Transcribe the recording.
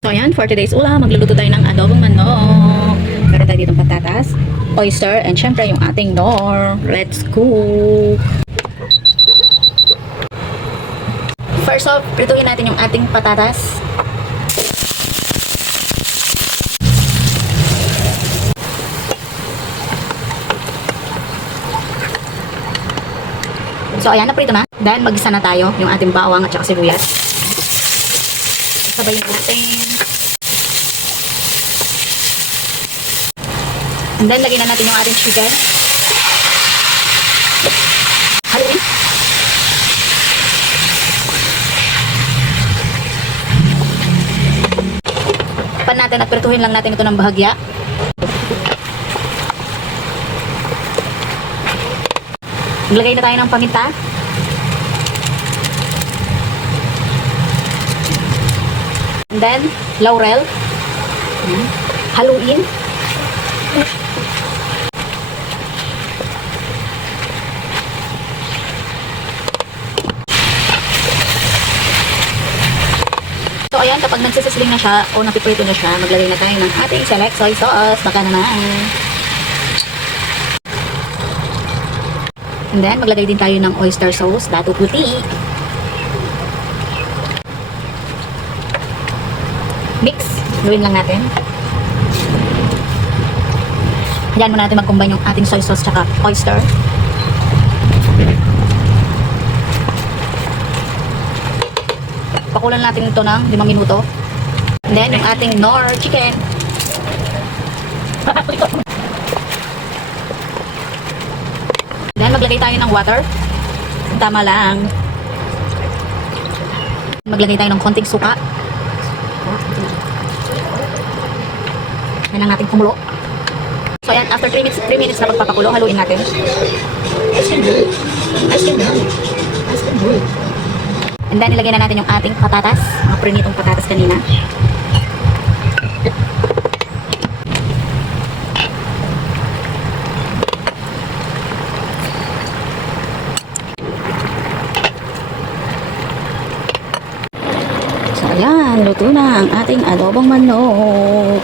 So ayan, for today's ulam, magluluto tayo ng adobong manok. Meron tayo ditong patatas, oyster, and syempre yung ating nor. Let's cook! First off, prituhin natin yung ating patatas. So ayan, naprito na. Then magisa na tayo yung ating bawang at saka sibuyas. Sabayin natin. And then, lagyan na natin yung ating chicken. Haluin. Pan natin at prituhin lang natin ito ng bahagya. Maglagay na tayo ng paminta. And then, laurel. Haluin. So, ayan, kapag nagsisisling na siya o napiprito na siya, maglagay na tayo ng ating select soy sauce. Baka naman. And then, maglagay din tayo ng oyster sauce, dato puti. Mix. Gawin lang natin. Diyan muna natin mag-combine yung ating soy sauce tsaka oyster. Pakulan natin ito ng 5 minuto. And then, yung ating nor chicken. Then, maglagay tayo ng water. Tama lang. Maglagay tayo ng konting suka. Yan ang nating kumulo. So, ayan, after 3 minutes na pagpapakulo, haluin natin. Ice cream bowl. And then, ilagay na natin yung ating patatas. Mga prinitong patatas kanina. So, ayan, luto na ang ating adobong manok.